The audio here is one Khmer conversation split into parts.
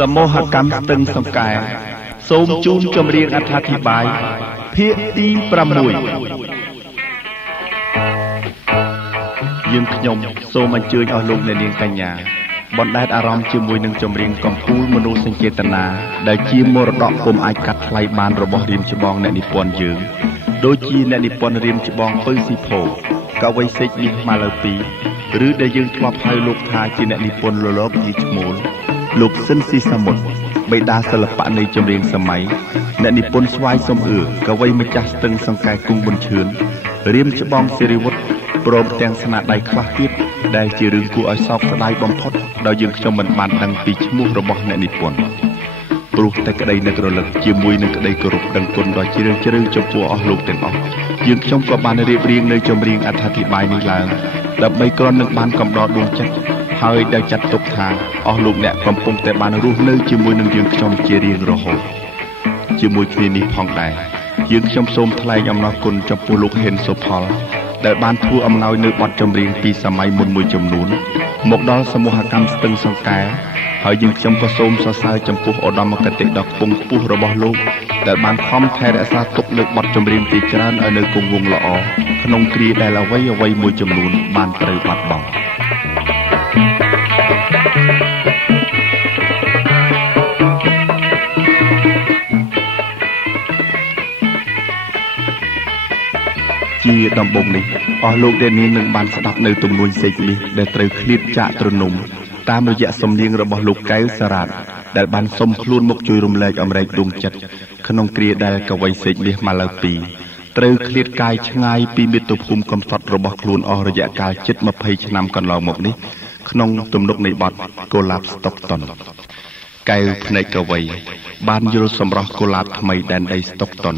សមូហកម្មស្ទឹងសង្កែសូមជូនចម្រៀងអត្ថាធិប្បាយភាគទី6យើងខ្ញុំសូមអញ្ជើញអស់លោកអ្នកនាងកញ្ញាបណ្ដែតអារម្មណ៍ជាមួយនឹងចម្រៀងកំពូលមនោសញ្ចេតនាដែលជាមរតកពុំអាចកាត់ថ្លៃបានរបស់រៀមច្បងអ្នកនិពន្ធយើងដូចជាអ្នកនិពន្ធរៀមច្បងពៅស៊ីផូកវីសេចនេះម៉ាឡូពីឬដែលយើងធ្លាប់ហៅលោកថាជាអ្នកនិពន្ធលលបយីឈ្មោលលោកស៊ិនស៊ីសាមុតបេតាសិល្បៈនៃចម្រៀងសម័យអ្នកនិពន្ធស្វាយសំអឿកវីម្ចាស់ស្ទឹងសង្កែគង់ប៊ុនឈឿនរៀមច្បងសិរីវុឌ្ឍព្រមទាំងស្នាដៃខ្លះទៀតដែលជារឿងគួរឲ្យសោកស្ដាយបំផុតដោយយើងខ្ញុំមិនបានដឹងពីឈ្មោះរបស់អ្នកនិពន្ធព្រោះតែក្តីនឹករលឹកជាមួយនឹងក្តីគោរពដឹងគុណដ៏ជ្រាលជ្រៅចំពោះអស់លោកទាំងអស់យើងខ្ញុំក៏បានរៀបរៀងនៅចម្រៀងអត្ថាធិប្បាយនេះឡើងដើម្បីគ្រាន់នឹងបានកំដរដួងចិត្តហើយដែលចាត់ទុកថាអស់លោកអ្នកកំពុងតែបានរស់នៅជាមួយនឹងយើងខ្ញុំជារៀងរហូតជាមួយគ្នានេះផងដែរយើងខ្ញុំសូមថ្លែងអំណរគុណចំពោះលោកហេនសុផលដែលបានធ្វើអំណោយនៅបទចម្រៀងពីសម័យមុនមួយចំនួនមកដល់សមូហកម្មស្ទឹងសង្កែហើយយើងខ្ញុំក៏សូមសរសើរចំពោះឧត្តមគតិដ៏ខ្ពង់ខ្ពស់របស់លោកដែលបានខំថែរក្សាទុកលើបទចម្រៀងជាច្រើនឲ្យនៅគង់វង្សល្អក្នុងគ្រាដែលអ្វីមួយចំនួនបានត្រូវបាត់បង់ជាដំបូងនេះអស់លោកដែលនាងនឹងបានស្ដាប់នៅទំនួញសេចនេះដែលត្រូវឃ្លាតចាកទ្រនំតាមរយៈសំនៀងរបស់លោកកែវសារ៉ាតដែលបានសុំខ្លួនមកជួយរំលែកអំរែកដួងចិត្តក្នុងគ្រាដែលកវីសេចមាសម៉ាឡូពីត្រូវឃ្លាតកាយឆ្ងាយពីមាតុភូមិកំសត់របស់ខ្លួនអស់រយៈកាលជិត20ឆ្នាំកន្លងមកនេះក្នុងទំនុកនៃបទកូឡាបស្តុកតុនកែវភ្នែកកវីបានយល់សម្រស់កូឡាបថ្មីដែនដីស្តុកតុន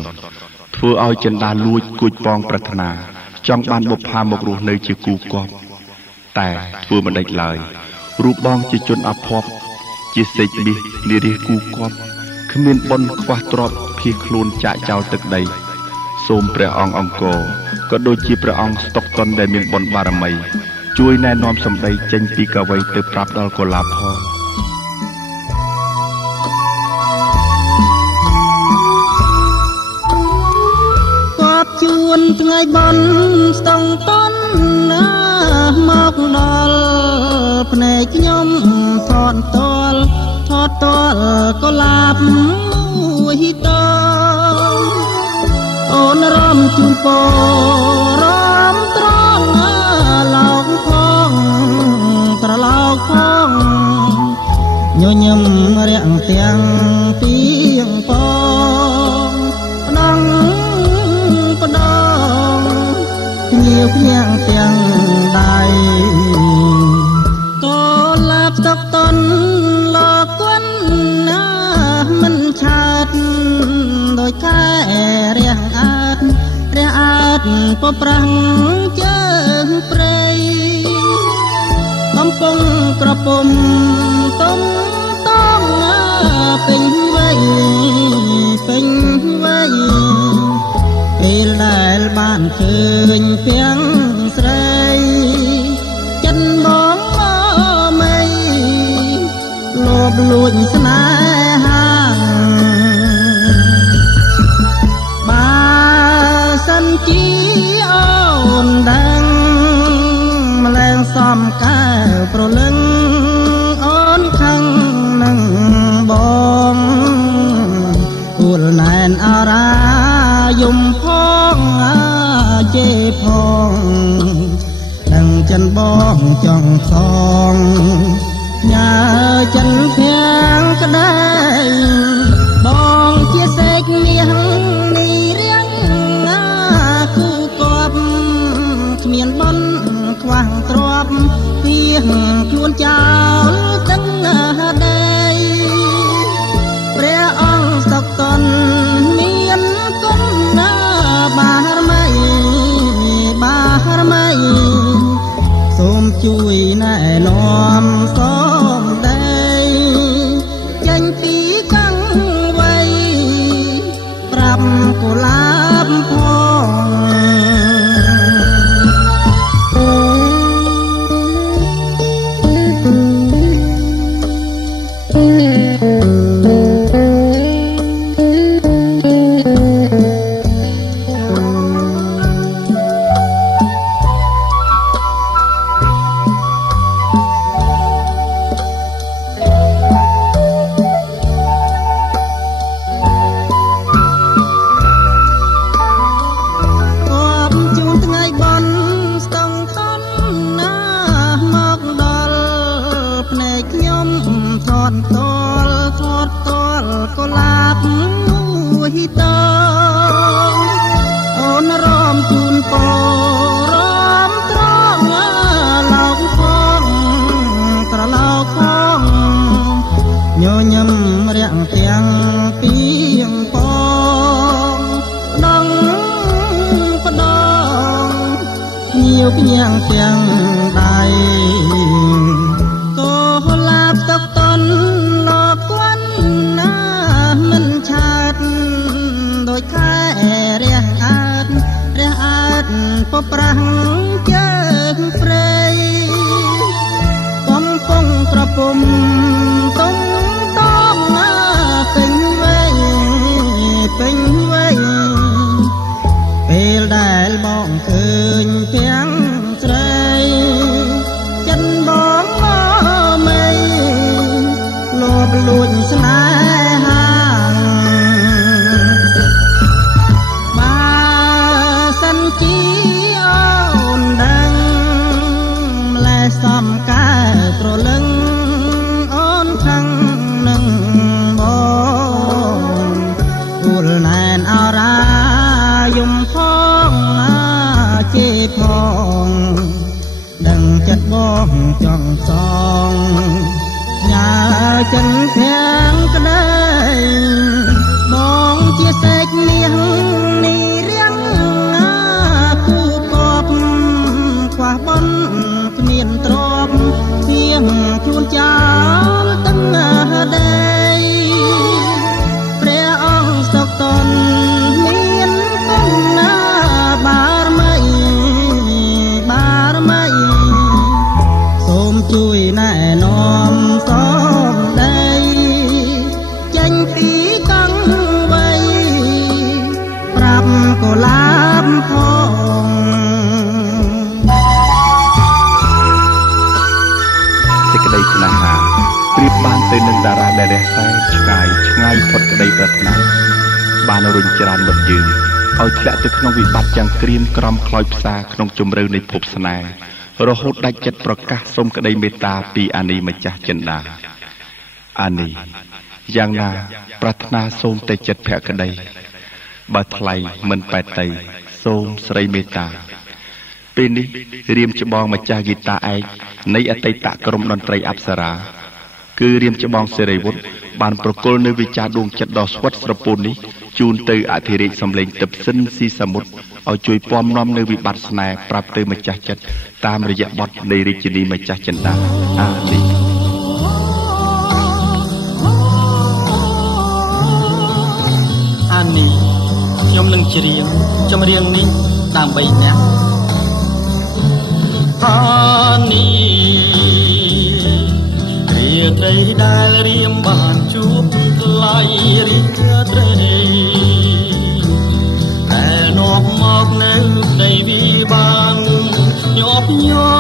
ធ្វើឲ្យចិន្តាលួចគួចប៉ងប្រាថ្នាចង់បានបុប្ផាមករស់នៅជាគូគប់តែធ្វើមិនដេចឡើយរូបបងជាជនអភ័ព្វជាសេចមាសនារីគូគប់គ្មានបុណ្យខ្វះទ្រព្យភៀសខ្លួនចាកចោលទឹកដីសូមព្រះអង្គអង្គរក៏ដូចជាព្រះអង្គស្តុកតុនដែលមានបុណ្យបារមីជួយណែនាំសម្ដីចេញពីកវីទៅប្រាប់ដល់កូឡាផងជួនថ្ងៃបន់ស្ទង់តន់ណាមកដល់ភ្នែកខ្ញុំថតតលកូឡាបមួយតអូនរំជូនពរំត្រង់លោកផងត្រឡោកផងញញឹមរាក់ទាំងពីងពងភ្ញាក់ទាំងដៃកូឡាបស្តុកតុនលោកគុណណាមិនឆាតដោយខែរះអាតពប្រាំងជើងព្រៃកំពុងក្រពុំទុំតងពេញវ័យពេលដែលបានឃើញពាំងស្រីចិនបងមីលោបលួចស្នេហាបើសិនជាអូនដឹងម្លែងសំកែវប្រលឹងអូនខឹងនឹងបងគួរណែនអារាយំផងជេផងដឹងចិនបងចង់សងញ៉ាចិនភាំងក្ដីបងជាសេចមាសនេះរៀងគូគប់គ្មានបន់ខ្វះទ្រព្យពីខ្លួនចោលទាំងដីព្រះអង្គស្តុកតុនមានគុណណាបារមីសូមជួយណែនាំសំដីចេញពីកੰវ័យប្រាប់កូឡាបផង ន់តលធាត់តលកុលាបមួយតអូនរំជូនពរមត្រង់លោកផងត្រឡោកផងញញឹមរាំងទាំងពីងពងដងបដងញៀវភ្ញាំងទាំងដៃក៏ឡាបទឹកតន់លោកគន់ណាមិនឆាតដូចខែរះអាតពប្រាំងជើងព្រៃកំពុងក្រពុំតុងតងពេញវ័យពេលដែលបងឃើញភាំងស្រីចិនបងមេលោបលួចស្នេហាបើសិនជាអូនដឹងម្លេះសំកែប្រលឹងអូនខឹងនឹងបងគូលណែនអរាយំផងជេផងដឹងចិត្តបងចង់សងញ៉ាចិនភាំងក្ដីបងជាសេចនាងនេះរៀងគូកបខ្វះបនគ្មានទ្រព្យទៀងខ្លួនចោលទាំងដីព្រះអង្គសុខតនមានគុណណាបារមីសូមជួយណែនាំសំដីចេញពីកង់វ័យប្រាប់កុលាបផងសេចក្តីស្នេហាប្រៀបបានទៅនឹងតារាដែលរះសែឆ្ងាយផុតក្តីប្រាថ្នាបានរុញច្រានមកយើងឲ្យធ្លាក់ទៅក្នុងវិបត្តិយ៉ាងក្រៀមក្រំខ្លោចផ្សាក្នុងជម្រៅនៃភពស្នេហ៍រហូតដាច់ចិត្តប្រកាសសូមក្តីមេត្តាពីអានីម្ចាស់ចិន្តាអានីយ៉ាងណាប្រាថ្នាសូមតែចិត្តភក្តីបើថ្លៃមិនបែកតីសូមស្រីមេត្តាពេលនេះរៀមច្បងម្ចាស់ហ្គីតាឯកនៃអតីតក្រុមតន្ត្រីអប្សរាគឺរៀមច្បងសេរីវុឌ្ឍបានប្រគល់នៅវិចារដួងចិត្តដ៏ស្វិតស្រពូននេះជូនទៅអធិរាជសំឡេងទឹកសិនស៊ីសមុទ្រឲ្យជួយពំនាំនៅវិបត្តិស្នេហ៍ប្រាប់ទៅម្ចាស់ចិត្តតាមរយៈបទនៃរាជិនីម្ចាស់ចិន្តាអានីខ្ញុំនឹងច្រៀងចម្រៀងនេះដើម្បីអ្នកអានីរាត្រីដែលរៀមបានជួបថ្លៃរាត្រីដែលនាំមកនៅនៃវិបានញាប់ញ័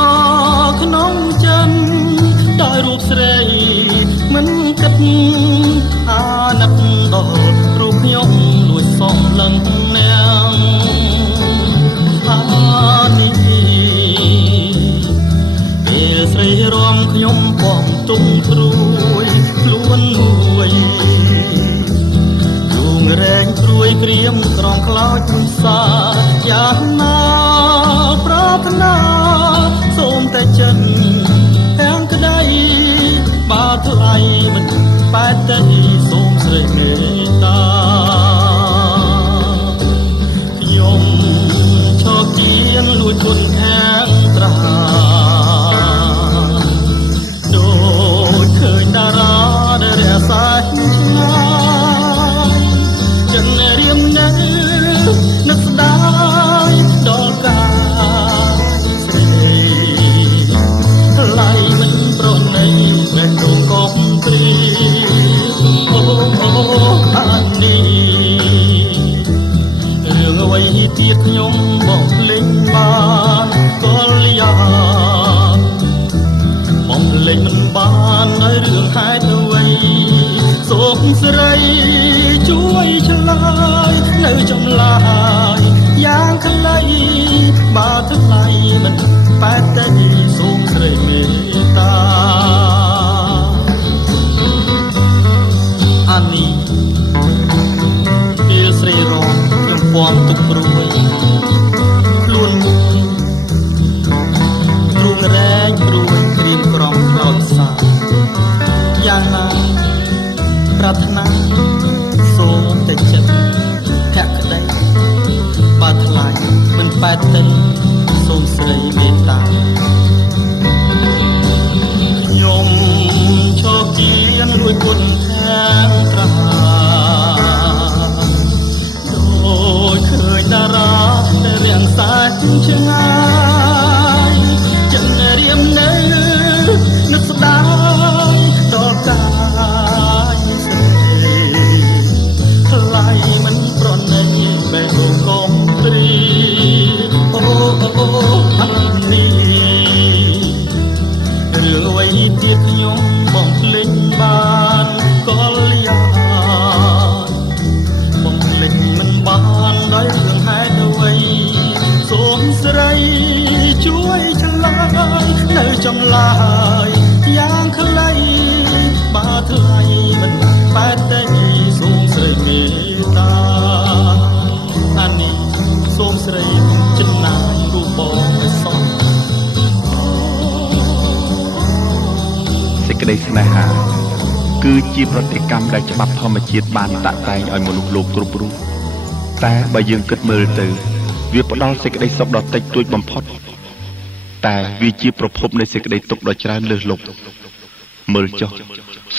រក្នុងចិត្តដោយរូបស្រីមិនគិតអាណិតដល់រូបខ្ញុំលួចសំឡឹងនាងអានេះពេលស្រីរំខ្ញុំបងទុំព្រួយខ្លួននួយជួងរែងព្រួយក្រៀមក្រំខ្លោចសាយ៉ាងណាប្រាថ្នាសូមតែចិត្តទាំងក្តីបើថ្លៃមិនបែកទេសូមស្រីមេត្តាខ្ញុំឈប់ជាងលួចគុណខាងត្រាដូចឃើញតារាដែលរសាឆ្ងាយចិនរៀមនៅនឹកស្ដាយដល់កាស្រីថ្លៃមិនប្រណីព្រះគង់កុំព្រីអូអានីរឿងអ្វីទៀតខ្ញុំមកលេងបានក៏យ៉ាបំលេងមិនបានហើយរឿងហេតុអ្វីសូមស្រីជួយឆ្លើយនៅចម្លើយយ៉ាងខ្លីបើថ្លៃមិនបែកទេសូមស្រីមេត្តា ជួយគុណខាងត្រាដូចឃើញតារាដែលរាំងសាច់ឆ្ងាយចិត្តរៀមនៅនឹកស្ដាយដល់កាយស្រីថ្លៃមិនប្រណីបេះដូងកងព្រីអូថានេះរឿងអ្វីទៀតខ្ញុំបំភ្លេចបានក៏លៀងបំភ្លេចមិនបានដោយរឿងហេតុអ្វីសូមស្រីជួយឆ្លើយនៅចម្លើយយ៉ាងខ្លីបាថ្លៃមិនបែបតែសូមស្រីមេត្តាអានេះសូមស្រីចំណាយរូបបងឲ្យសោះសេចក្តីស្នេហាគឺជាប្រតិកម្មដែលច្បាប់ធម្មជាតិបានតាក់តែងឲ្យមនុស្សលោកគ្រប់រូបតែបើយើងគិតមើលទៅវាផ្ដល់សេចក្តីសុខដ៏តិចតួចបំផុតតែវាជាប្រភពនៃសេចក្តីទុក្ខដ៏ច្រើនលើសលប់មើលចុះ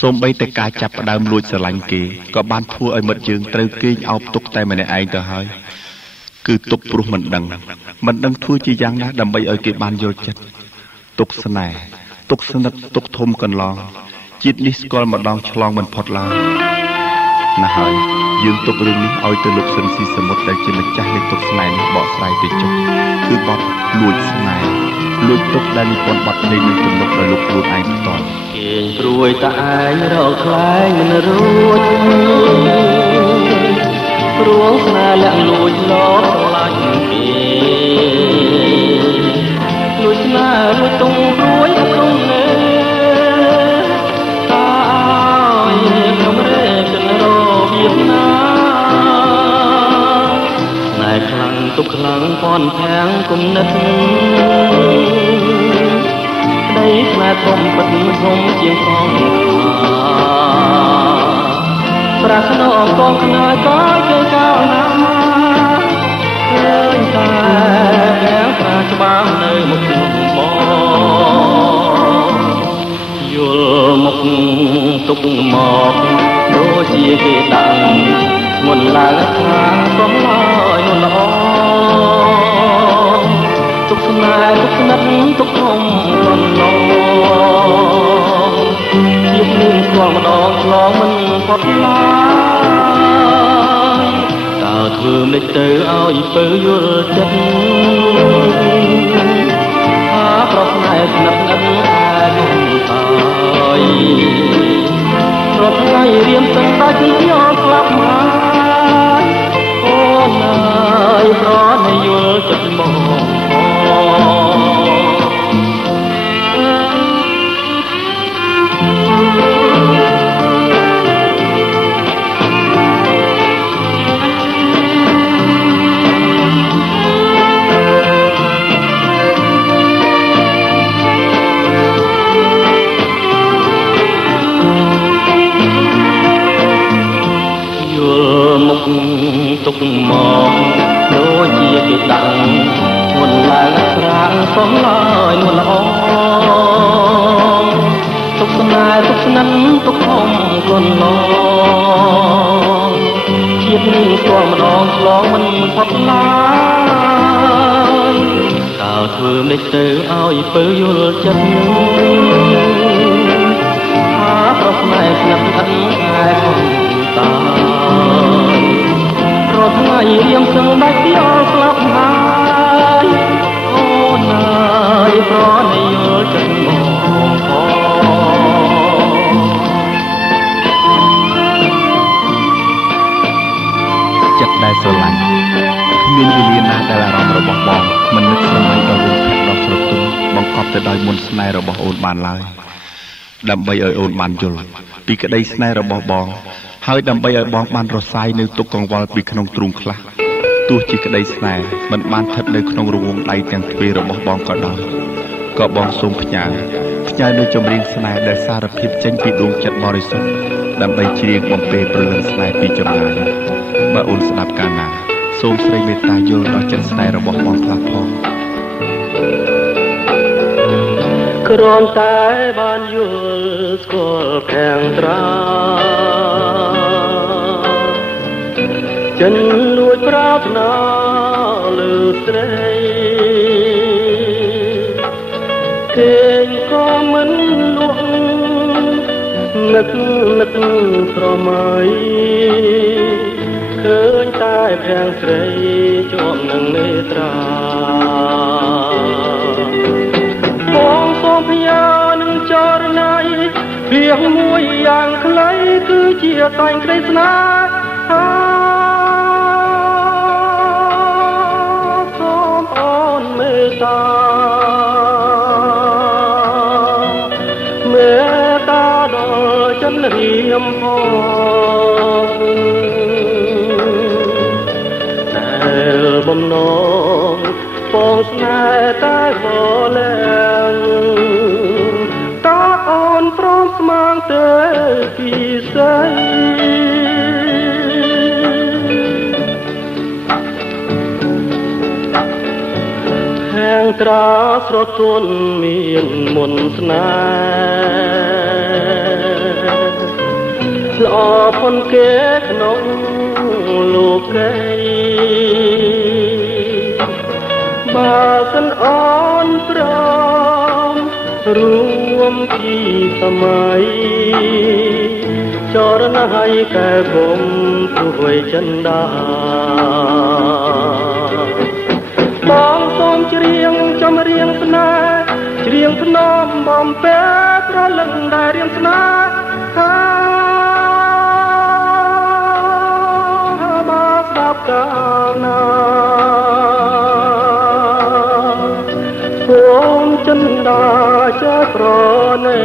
សូម្បីតែការចាប់ផ្ដើមលួចស្រឡាញ់គេក៏បានធ្វើឲ្យមិត្តយើងត្រូវគេងអោបទុកតែម្នាក់ឯងទៅហើយគឺទុកព្រោះមិនដឹងធ្វើជាយ៉ាងណាដើម្បីឲ្យគេបានយល់ចិត្តទុកស្នេហ៍ទុកស្និទ្ធទុកធំកន្លងជាតិនេះស្គាល់ម្ដងឆ្លងមិនផុតឡើយណាស់ហើយយើងទុករឿងនេះឲ្យទៅលោកស៊ិនស៊ីសមុទ្រដែលជាម្ចាស់នៃទុកស្នេហ៍នេះបកស្រាយទៅចុះគឺបទលួចស្នេហ៍លួចទុកដែលនិពន្ធបទភ្លេងនឹងទំនុកដោយលោកខ្លួនឯងផ្ទាល់គេព្រួយតែឯងរកខ្លែងមិនរួចព្រួងស្នេហ៍លាក់លួចលបស្រឡាញ់គេលួចស្នេហ៍លួចទុំព្រួយអត់ទុំទេតាឲ្យខ្ញុំរេកនរវៀតណាស្នេហ៍ខ្លាំងទុកខ្លាំងពន់ខាំងគុណនិតស្នេហ៍ធំពិតធំជាងផងប្រាថ្នាកងខ្នើយក៏គេកោណាឃើញតែទាំងប្រាច្បាស់នៅមុខខ្ញុំបងយល់មុខទុកមកដូចជាគេដាក់មុនឡើងថាក៏ឡើយមុនល្អទុកស្នេហ៍ទុកស្និទ្ធទុកធំកន្លងជាតិនេះស្គាល់ម្ដងឆ្លងមិនផុតឡើយតើធ្វើមិនទៅឲ្យពើយល់ចិត្តថាប្រស្នេហ៍ស្និទ្ធស្និទ្ធអាចទៅរត់ថ្ងៃរៀមសឹងដាច់យកស្លាប់ហើយអូនអើយប្រណយល់ចិត្តមកទុកមកដូចជាគេដាក់មុនឡើងស្រាងសំឡើយមុនល្អទុកស្នេហ៍ទុកស្និទ្ធទុកធំគុណឡងជាតិនេះស្គាល់ម្ដងឆ្លងមិនផុតឡើយតើធ្វើមិនទៅឲ្យពើយល់ចិត្តថាប្រស្នេហ៍ស្និទ្ធស្និទ្ធតែគង់តាថ្ងៃរៀមសឹងដាច់យកស្លាប់ហើយអូនអើយប្រណយល់ចិត្តមកចិត្តដែលស្រឡាញ់គ្មានវេលាណាដែលអារម្មណ៍របស់បងមិននឹកស្រមៃដល់រូបភ័ក្រដ៏ស្រទន់បង្កប់ទៅដោយមន្តស្នេហ៍របស់អូនបានឡើយដើម្បីឲ្យអូនបានយល់ពីក្តីស្នេហ៍របស់បងហើយដើម្បីឲ្យបងបានរសាយនៅទុកកង្វល់ពីក្នុងទ្រូងខ្លះទោះជាក្តីស្នេហ៍មិនបានស្ថិតនៅក្នុងរង្វង់ដៃទាំងទ្វេរបស់បងក៏ដោយក៏បងសូមផ្ញើនៅចម្រៀងស្នេហ៍ដែលសារភាពចេញពីដួងចិត្តបរិសុទ្ធដើម្បីច្រៀងបំពេព្រលឹងស្នេហ៍ពីចម្ងាយបើអូនស្ដាប់កាលណាសូមស្រីមេត្តាយល់ដល់ចិត្តស្នេហ៍របស់បងខ្លះផង គ្រាន់តែបានយល់ស្គាល់ខាងត្រាចិនលួចប្រាថ្នាលើស្រីគេងក៏មិនលួងនឹកស្រមៃឃើញតែខាងស្រីជាប់នឹងនេត្រាបងសូមផ្ញើនឹងចរណៃព្រៀងមួយយ៉ាងខ្លីគឺជាតែងក្តីស្នេហាសូមអូនមេត្តាមេត្តាដល់ចិនរៀមផងតែបំណងបងស្នេហ៍តែបលែងតើអូនព្រមស្មានទេពីស្អីខាងត្រាស្រទន់មានមុនស្នេហ៍ល្អផុនគេក្នុងលោកីបើសិនអូនព្រមរួមពីសម័យចរណហើយកែគុំព្រួយចិនដាបងសូមច្រៀងចំរៀងស្នេហ៍ច្រៀងភ្នំបំពេប្រលឹងដែលរៀងស្នេហាបើស្ដាប់កាលណាសូមចិនដាចេះប្រណី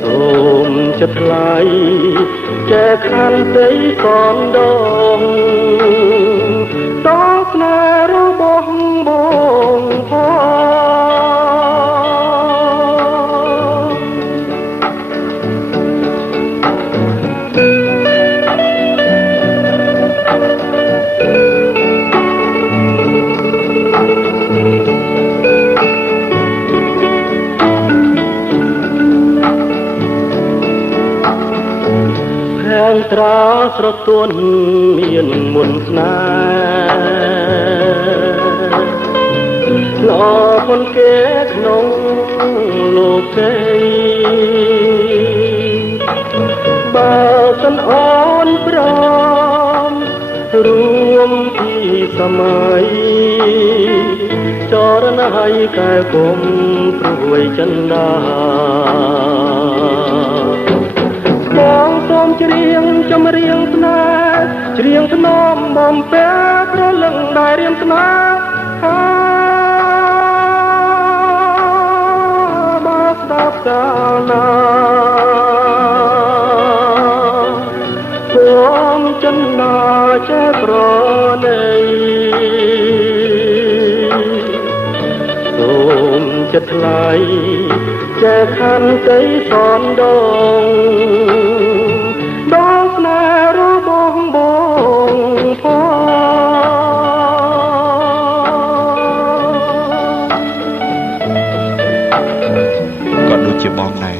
សូមចិត្តថ្លៃចែកខន្តីកនដងដល់ស្នេហ៍របស់បងត្រាស្រទន់មានមុនស្នេហ៍ល្អផុនគេក្នុងលោកីបើសិនអូនព្រមរួមពីសម័យចរណហើយកែគុំព្រួយចិនដាបងសូមច្រៀងចំរៀងស្នេហ៍ច្រៀងភ្នំបំពេប្រលឹងដែលរៀមស្នេហាបើស្ដាប់កាលណាសូមចិនដាចេះប្រណីសូមចិត្តថ្លៃចែកខន្តីសនដងដល់ស្នេហ៍របស់បងផងក៏ដូចជាបងដែរ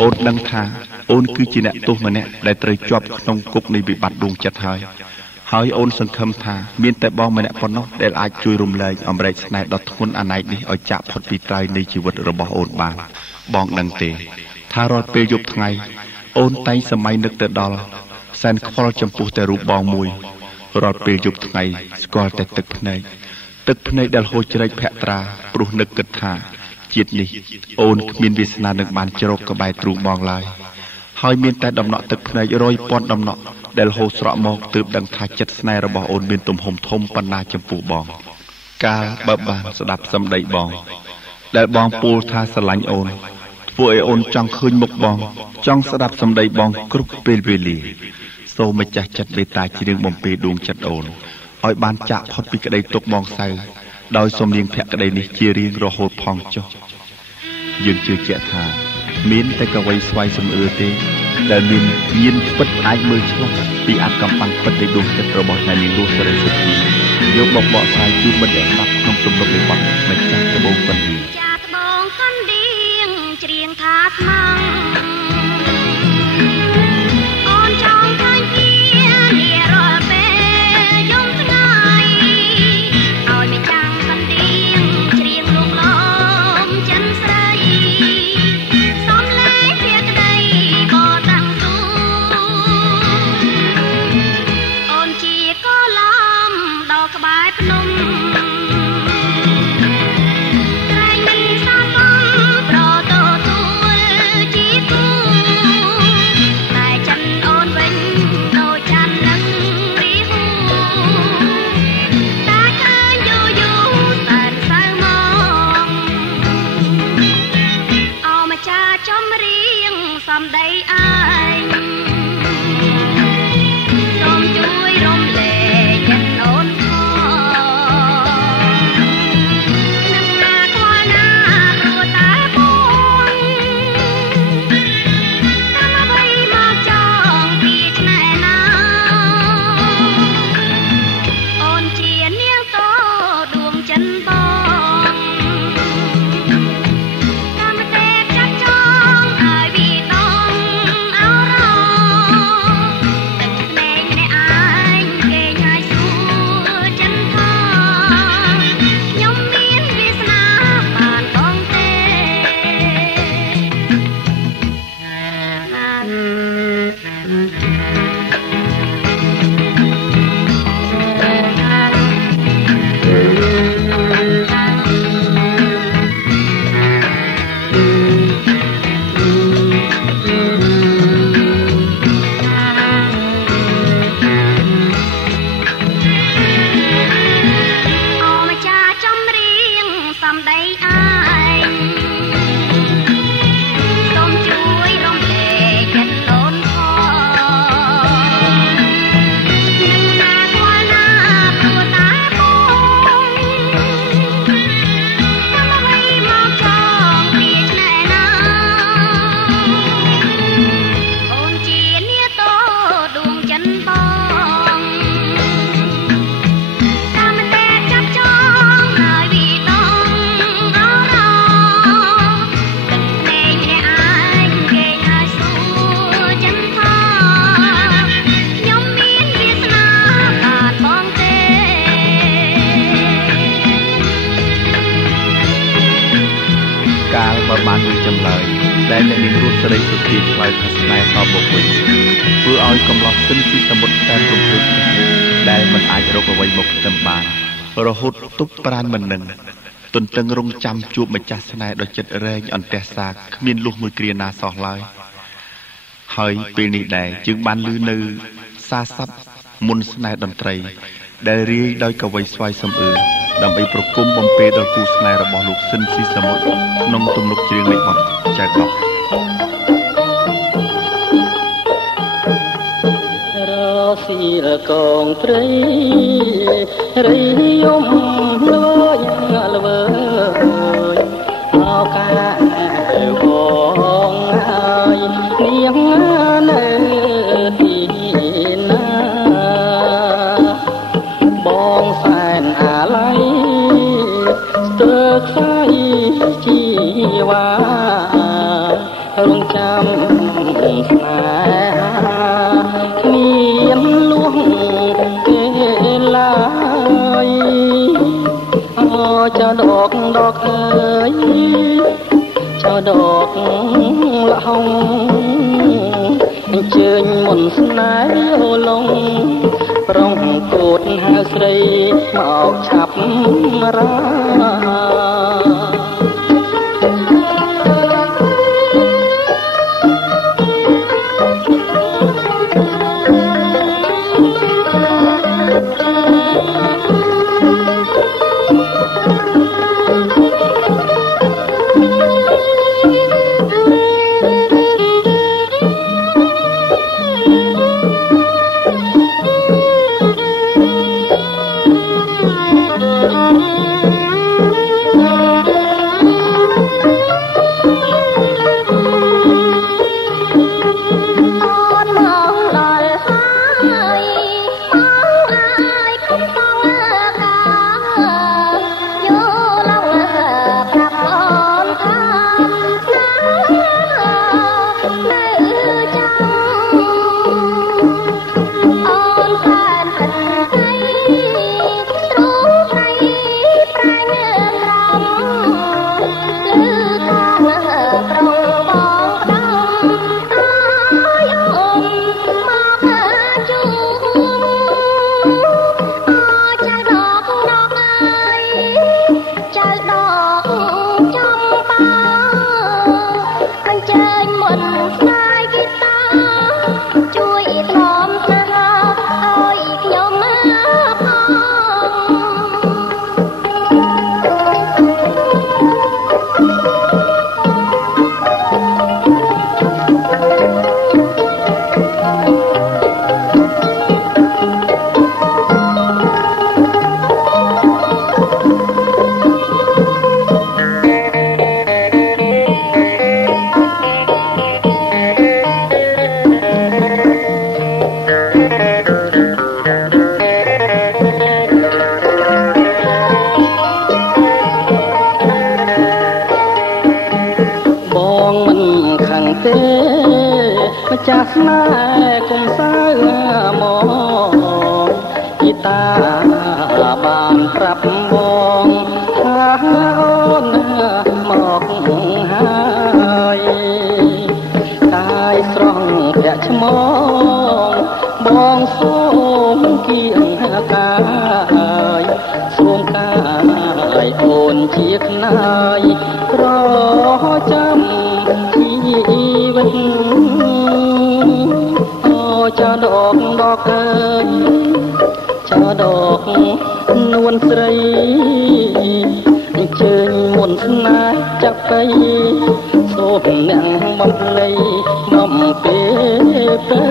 អូនដឹងថាអូនគឺជាអ្នកទោសម្នាក់ដែលត្រូវជាប់ក្នុងគុកនៃវិបត្តិដួងចិត្តហើយអូនសង្ឃឹមថាមានតែបងម្នាក់ប៉ុណ្ណោះដែលអាចជួយរំលែកអំរែកស្នេហ៍ដ៏ធ្ងន់អនេកនេះឲ្យចាក់ផុតពីត្រើយនៃជីវិតរបស់អូនបានបងដឹងទេថារាល់ពេលយប់ថ្ងៃអូនតែងសម័យនឹកទៅដល់សែនខ្វល់ចំពោះតែរូបបងមួយរាល់ពេលយប់ថ្ងៃស្គាល់តែទឹកភ្នែកដែលហូរជ្រែកភក្ត្រាព្រោះនឹកគិតថាជាតិនេះអូនគ្មានវាសនានឹងបានជ្រកក្បែរទ្រូងបងឡើយហើយមានតែដំណក់ទឹកភ្នែករយពាន់ដំណក់ដែលហូរស្រក់មកទើបដឹងថាចិត្តស្នេហ៍របស់អូនមានទំហំធំប៉ុណ្ណាចំពោះបងកាលបើបានស្ដាប់សម្ដីបងដែលបងពោលថាស្រឡាញ់អូនធ្វើឲ្យអូនចង់ឃើញមុខបងចង់ស្ដាប់សម្ដីបងគ្រប់ពេលវេលាសូមម្ចាស់ចិត្តមេត្តាជ្រៀងបំពេដួងចិត្តអូនឲ្យបានចាក់ផុតពីក្តីទុក្ខបងសៅដោយសំនៀងភក្តីនេះជារៀងរហូតផងចុះយើងជឿជាក់ថាមានតែកវីស្វ័យសំអឿទេដែលមានញាណពិតអាចមើលឆ្លុះពីអត្តកម្បាំងពិតនៃដួងចិត្តរបស់អ្នកនាងលោកសេរីសុទ្ធា យកបបកស្រាយជូនបណ្ឌិតស្ដាប់ក្នុងទំនុកនៃបទម្ចាស់ត្បូងកណ្ដៀងចាត្បូងកណ្ដៀងច្រៀងថាថ្មងអូនចង់ឃើញពីនារាល់ពេលយំថ្ងៃឲ្យម្ចាស់កណ្ដៀងច្រៀងលងលំចិនស្រីសំឡេងជាក្ដីបតាំងទូអូនជាកលំដល់ក្បែរភ្នំសំដីអើយសូមជួយរំលែកចិត្តអូនខនឹងណាខ្វល់ណាព្រោះតែបងតាមអ្វីមកចង់ពីឆ្នេរណាអូនជានាងតដួងចិនបងបានមួយចម្លើយដែលអ្នកនាងរស់សេរីសុធីឆ្លើយថាស្នេហ៍តបមកវិញធ្វើឲ្យកំឡោះសិនពីសមុទ្រតែរំភើបដែលមិនអាចរកអ្វីមកផ្ទឹមបានរហូតទប់ប្រានមិននឹងទន្ទឹងរង់ចាំជួបម្ចាស់ស្នេហ៍ដ៏ចិត្តរែងអន្ទះសាគ្មានលុះមួយគ្រាណាសោះឡើយហើយពេលនេះដែរយើងបានឮនៅសារស័ព្ទមុនស្នេហ៍តន្ត្រីដែលរាយដោយកវីស្វាយសំអឿដើម្បីប្រគំបំពេដល់គូស្នេហ៍របស់លោកស៊ិនស៊ីសាមុតក្នុងទំនុកច្រៀងនៃបទចៅកប់រស៊ីរកងត្រីរីយំលួយល្វើយមកកាបងហើយនាងនៅទីណាបងសែនអាឡ័យស្ទើរខ្សែជីវ៉ារងចាំស្នេហាគ្មានលួងគេឡើយអូចៅដកអើយចៅដកលហុងអញ្ជើញមុនស្នេហ៍អូឡុងប្រងកូនហៅស្រីមកឆាប់រា ចាស់ស្នេហ៍កុំសើមកយីតាបានប្រាប់បងថាអូនមកហើយកាយស្រស់ប្រាក់ឆ្មងបងសូមគៀងកាយសូមកាយអូនជាខ្នាយរចាំជីវិតអូចៅដកអើយចៅដកនួនស្រីអញ្ជើញមុនស្នេហ៍ចាក់ទៅសូមអ្នកបំភ្លៃបំពេលទៅ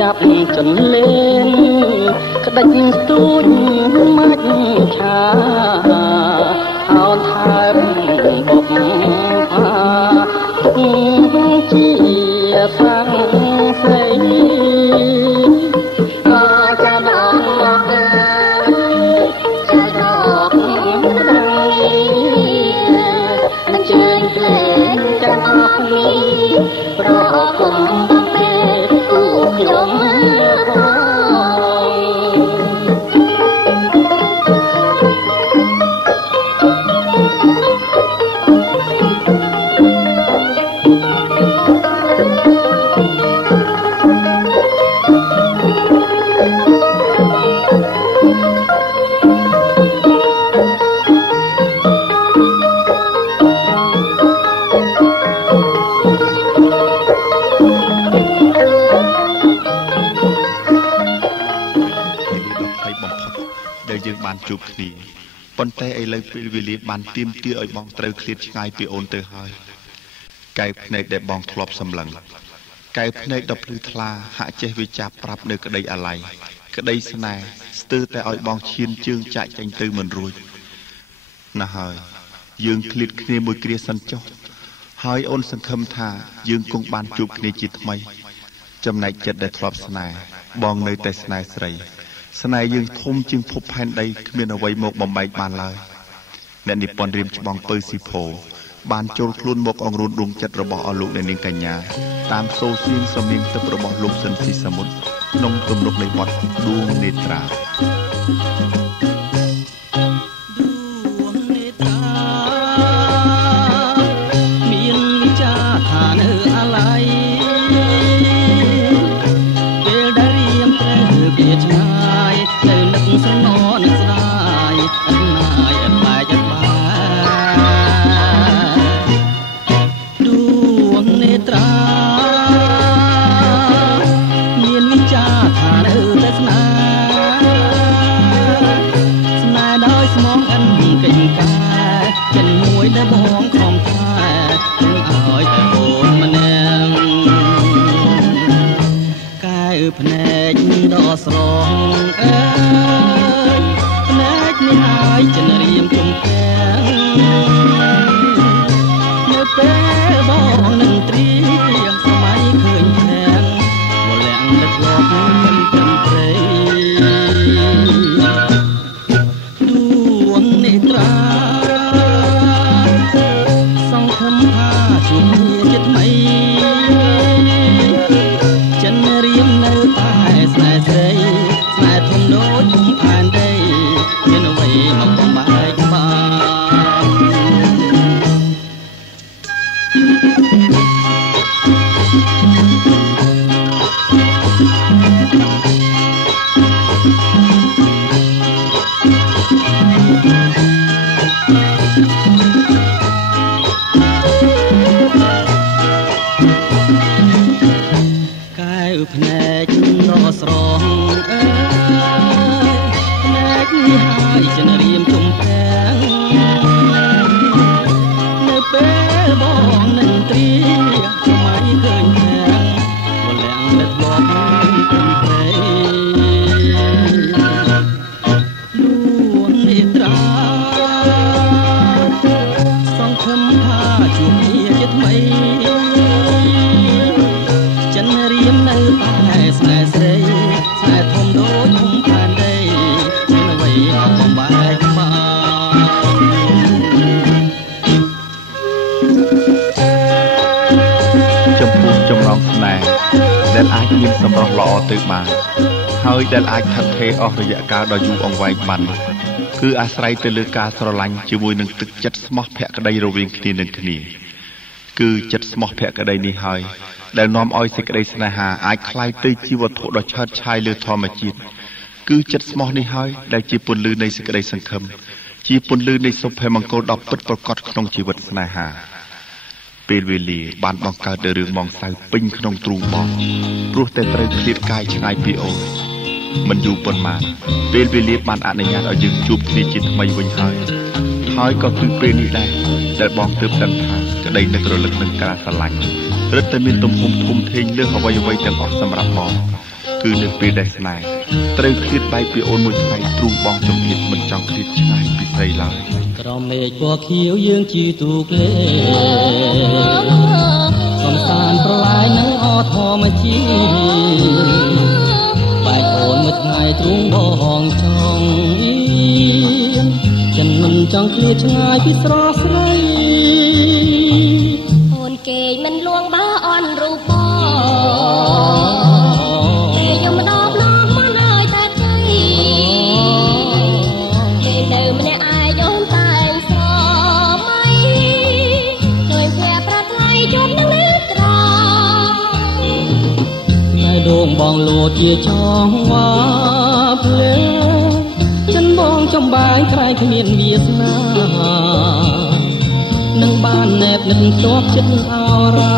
ចាប់ចន្លេងក្តិចស្ទូចមាច់ឆាអោនថើបបុកផាទុកជាសាំងស្រីចាដកចាដកអញ្ជើញភ្លេងទាំងអស់នេះប្រកុំខ្ញុំជួបគ្នាប៉ុន្តែឥឡូវពេលវេលាបានទៀមទាឲ្យបងត្រូវឃ្លាតឆ្ងាយពីអូនទៅហើយកែវភ្នែកដែលបងធ្លាប់សម្លឹងកែវភ្នែកដ៏ភ្លឺថ្លាហាក់ចេះវិចារប្រាប់នៅក្តីអាល័យក្តីស្នេហ៍ស្ទើរតែឲ្យបងឈានជើងចាក់ចេញទៅមិនរួចណាស់ហើយយើងឃ្លាតគ្នាមួយគ្រាសិនចុះហើយអូនសង្ឃឹមថាយើងគង់បានជួបគ្នាជាថ្មីចំណែកចិត្តដែលធ្លាប់ស្នេហ៍បងនៅតែស្នេហ៍ស្រីស្នេហ៍យើងធំជាងភពផែនដីគ្មានអ្វីមកបំបែកបានឡើយអ្នកនិពន្ធរៀមច្បងពៅស៊ីផូបានចូលខ្លួនមកអង្រួនដួងចិត្តរបស់អស់លោកអ្នកនាងកញ្ញាតាមសូរសៀងសំនៀងទឹករបស់លោកសិនស៊ីសមុទ្រក្នុងទំនុកនៃបទដួងនេត្រាមានវិចារថានៅអាឡ័យពេលដែលរៀមត្រូវវាឆ្ងាយនៅនឹកស្រណោនឹកស្ដាយអត់ណាយអត់បែកអត់បាយដួងនេត្រាមានវិចារថានៅតែស្នេហ៍ដោយស្មងអិនកិច្ចការចិនមួយដែលបងខំថែឲ្យតែអូនម្នាក់កែវភ្នែកដ៏ស្រស់អើយភ្នែកនេះហើយចិនរៀមជុំទាំងនៅពេលបងនឹងត្រៀមសម័យឃើញទាំងវលាំងដឹកលោកមិនព្រមព្រៃដួងនេត្រាសង្ឃឹមថាជួបគ្នាជាថ្មីចិនរៀមនៅតែស្នេហ៍ស្រីស្នេហ៍ធំដូចផែនដីមានអ្វីមកបំបែកបាន រស្រងអើយផ្នែកនេះហើយចិនរៀមជុំប្រាំងនៅពេលបងនឹងត្រៀសម័យឃើញខាងវលាំងដឹកលោកនឹងព្រមព្រៃលួងនេត្រាសង្ឃឹមថាជួបគ្នាជាថ្មីចិនរៀមនៅតែស្នេហ៍ស្រីស្នេហ៍ធំដូចធំផែនដីមានអ្វីបំបែកបានចំពោះចំណងស្នេហ៍ដែលអាចមានសម្រស់ល្អទៅបានហើយដែលអាចថិតថេរអស់រយៈកាលដ៏យូរអង្វែងបានគឺអាស្រ័យទៅលើការស្រឡាញ់ជាមួយនឹងទឹកចិត្តស្មោះភក្តីរវាងគ្នានឹងគ្នាគឺចិត្តស្មោះភក្តីនេះហើយដែលនាំឲ្យសេចក្តីស្នេហាអាចคล้ายទៅជាវត្ថុដ៏ឆើតឆាយលើធម្មជាតិគឺចិត្តស្មោះនេះហើយដែលជាពន្លឺនៃសេចក្តីសង្ឃឹមជាពន្លឺនៃសុភមង្គលដ៏ពិតប្រាកដក្នុងជីវិតស្នេហាពេលវេលាបានបង្កើតនៅរឿងមកសៅពេញក្នុងទ្រូងបងព្រោះតែត្រូវឃ្លាតកាយឆ្ងាយពីអូនមិនយូរប៉ុន្មានពេលវេលាបានអនុញ្ញាតឲ្យយើងជួបគ្នាជាថ្មីវិញហើយក៏គឺពេលនេះដែរដែលបងទើបដឹងថាក្តីនឹករលឹកនឹងការស្រឡាញ់រឹតតែមានទំហំធំធេងលើសអ្វីៗទាំងអស់សម្រាប់បងគឺនៅពេលដែលស្នេហ៍ត្រូវឃ្លាតបែកពីអូនមួយថ្ងៃទ្រូងបងជំនឿមិនចង់ឃ្លាតឆ្ងាយពីស្រីឡើយក្រមមេឃពណ៌ខៀវយើងជាទូកលេសំសានប្រឡាយនឹងអធម្មជាតិបែកអូនមួយថ្ងៃទ្រូងបងចង់ចិនមិនចង់ឃ្លាតឆ្ងាយពីស្រស់ស្រីអូនគេមិនលួងបើអន់រូបបងគេយំដបឡងមកហើយតែใจគេនៅម្នាក់ឯងអូនតែងស្រមៃឃើញផ្លែប្រថ្លៃជុំនឹងលើត្រនៅដងបងលួជាចងវ៉ាភ្លេចិនបងចំបែងក្រែងគ្មានវាសនានឹងបានណែបនឹងជាប់ចិត្តអរា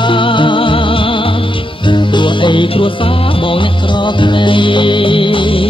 ព្រោះអីគ្រួសារបងអ្នកក្រក្រី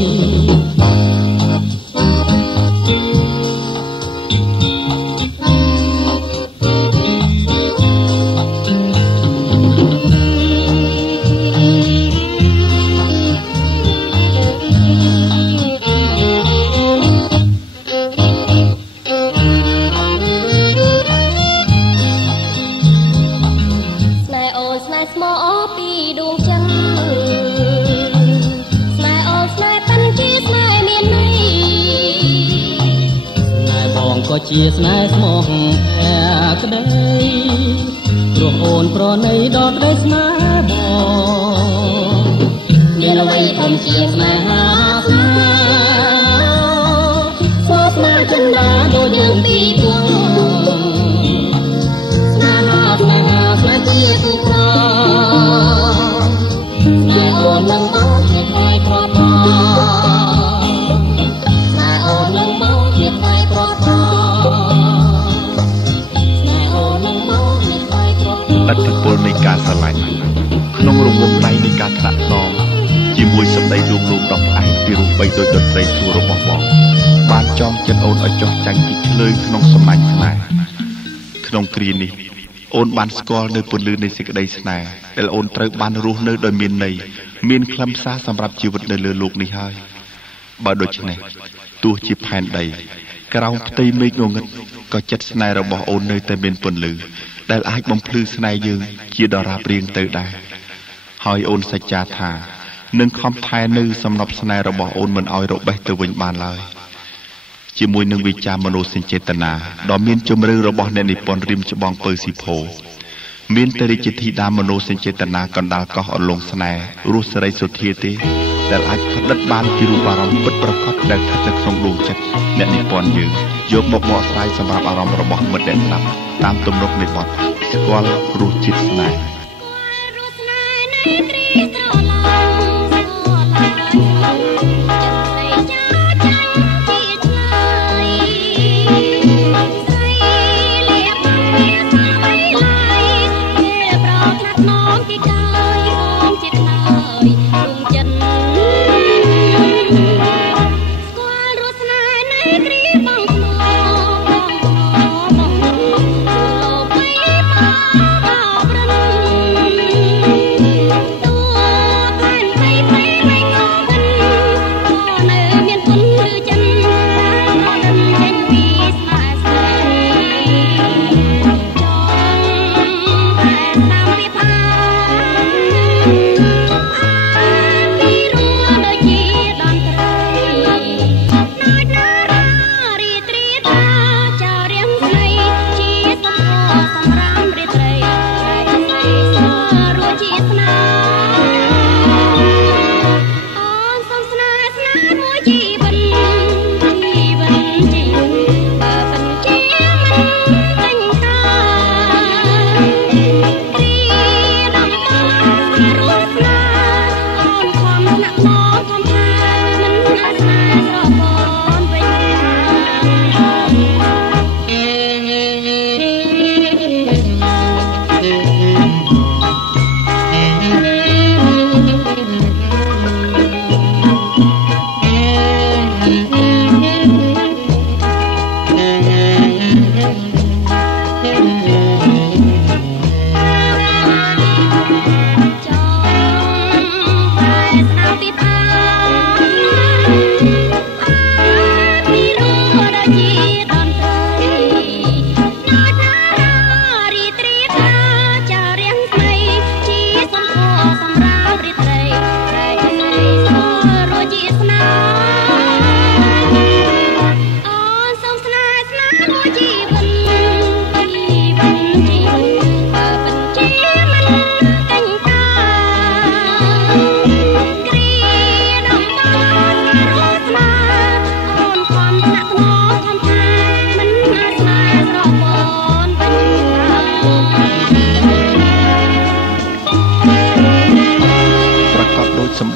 ជាស្នេហ៍ស្មោះភក្តីព្រោះអូនប្រណីដល់ក្តីស្នេហ៍បងមានអ្វីធំជាស្នេហាស្នេហ៍ចិនដាដូចយើងពីរគូស្នេហាជាទូក្រស្នេហ៍អូននឹងមកជាថ្លៃប្រត់ស្នេហ៍អូននឹងមកជាថ្លៃប្រត់ឥទ្ធិពលនៃការស្រឡាញ់ក្នុងរង្វង់ដៃនៃការថ្នាក់ថ្នមជាមួយសម្ដីលួងលោមដ៏ផ្អែមពីរូបបីដូចតន្ត្រីសួររបស់បងបានចងចិត្តអូនឲ្យចោះចាញ់ពីឆ្លើយក្នុងសម្ាញ់ស្នេហ៍ក្នុងគ្រានេះអូនបានស្គាល់នៅពន្លឺនៃសេចក្តីស្នេហ៍ដែលអូនត្រូវបានរស់នៅដោយមានន័យមានខ្លឹមសារសម្រាប់ជីវិតនៅលើលោកនេះហើយបើដូច្នេះទោះជាផែនដីក្រោមផ្ទៃមេឃងងឹតក៏ចិត្តស្នេហ៍របស់អូននៅតែមានពន្លឺដែលអាចបំភ្លឺស្នេហ៍យើងជាដរាបរៀងទៅដែរហើយអូនសច្ចាថានឹងខំថែនៅសំណប់ស្នេហ៍របស់អូនមិនឲ្យរបេះទៅវិញបានឡើយជាមួយនឹងវិចារមនោសញ្ចេតនាដ៏មានជម្រៅរបស់អ្នកនិពន្ធរៀមច្បងពៅស៊ីផូមានតែរាជធីតាមនោសញ្ចេតនាកណ្ដាលកោះអន្លង់ស្នេហ៍រស់សេរីសុធាទេដែលអាចផ្ដិតបានពីរូបអារម្មណ៍ពិតប្រាកដដែលស្ថិតនៅក្នុងដួងចិត្តអ្នកនិពន្ធយើងយកមកបកស្រាយសម្រាប់អារម្មណ៍របស់មិត្តអ្នកស្ដាប់តាមទំនុកនៃបទស្គាល់រសជាតិស្នេហ៍น้องที่เคยมองจิตเลยดวงจันทร์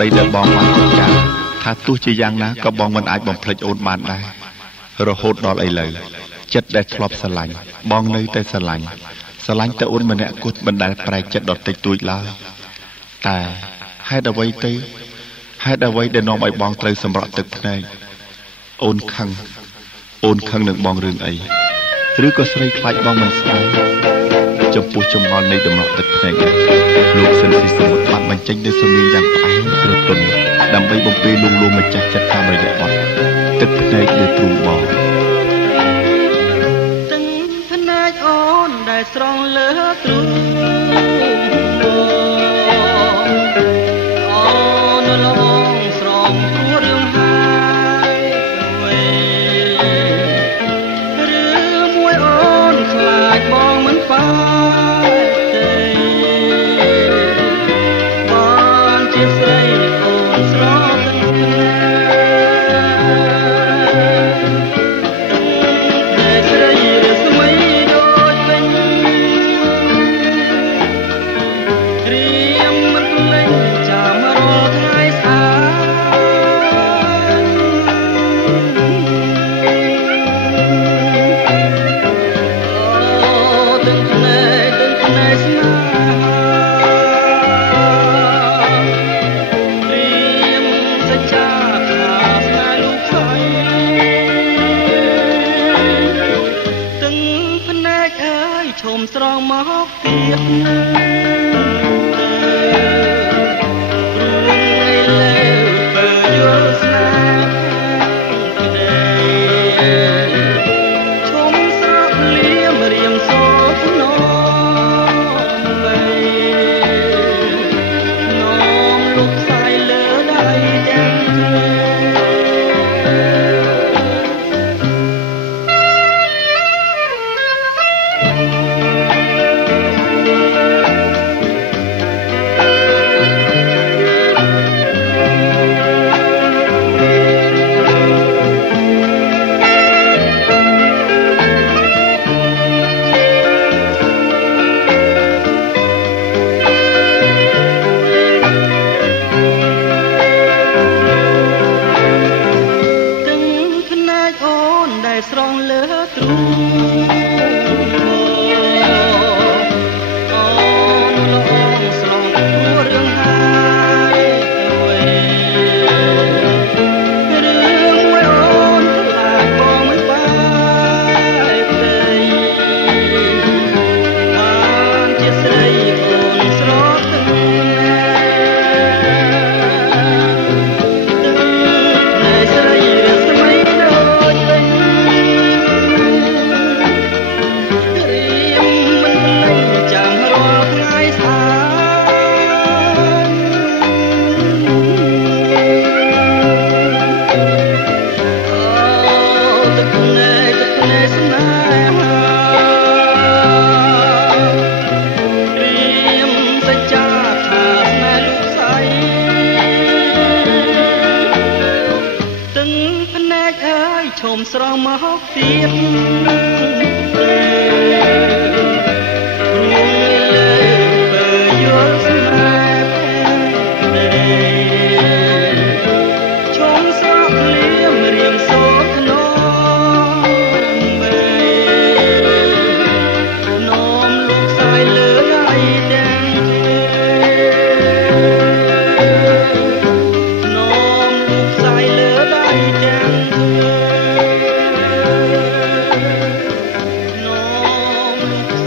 ដីដែលបងបានចចាថាទោះជាយ៉ាងណាក៏បងមិនអាចបំភ្លេចអូនបានដែររហូតដល់ឥឡូវចិត្តដែលធ្លាប់ស្រឡាញ់បងនៅតែស្រឡាញ់តែអូនម្នាក់គត់មិនដែលប្រែកចិត្តដតិចតួចឡើយតែហេតុអ្វីដែលនាំឲ្យបងត្រូវសម្រក់ទឹកភ្នែកអូនខឹងនឹងបងរឿងអីឬក៏ស្រីខ្លាចបងមិនស្ដាយចំពោះចម្ងល់នៃដំណក់ទឹកភ្នែកនេះលោកសិនស៊ីសមុទ្របានបញ្ចេញនូវសំនៀងយ៉ាងផ្អែមស្រទន់ដើម្បីបំពេញលួងលោមម្ចាស់ចិត្តតាមរយៈបទទឹកភ្នែកលើទ្រូងបងទឹកភ្នែកអូនដែលស្រង់លើទ្រូង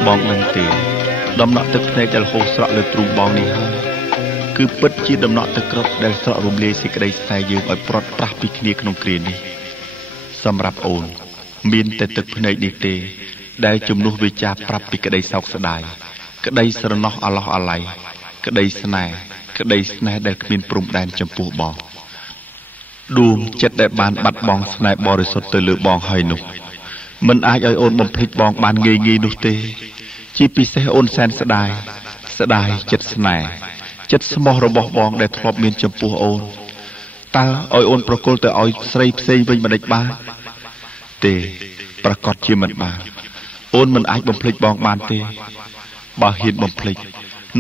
បងនឹងទេដំណក់ទឹកភ្នែកដែលហូរស្រក់លើទ្រូងបងនេះហើយគឺពិតជាដំណក់ទឹកក្រត់ដែលស្រក់រំលាយសេចក្តីស្នេហ៍យើងឲ្យប្រត់ប្រាស់ពីគ្នាក្នុងគ្រានេះសម្រាប់អូនមានតែទឹកភ្នែកនេះទេដែលជំនួសវាចាប្រាប់ពីក្តីសោកស្ដាយក្តីស្រណោះអាឡោះអាល័យក្តីស្នេហ៍ដែលគ្មានព្រំដែនចំពោះបងដួងចិត្តដែលបានបាត់បង់ស្នេហ៍បរិសុទ្ធទៅលើបងហើយនោះមិនអាចឲ្យអូនបំភ្លេចបងបានងាយៗនោះទេជាពិសេសអូនសែនស្ដាយចិត្តស្នេហ៍ចិត្តស្មោះរបស់បងដែលធ្លាប់មានចំពោះអូនតើឲ្យអូនប្រគល់ទៅឲ្យស្រីផ្សេងវិញមិនដេចបានទេប្រកាសជាមិនបានអូនមិនអាចបំភ្លេចបងបានទេបើហ៊ានបំភ្លេច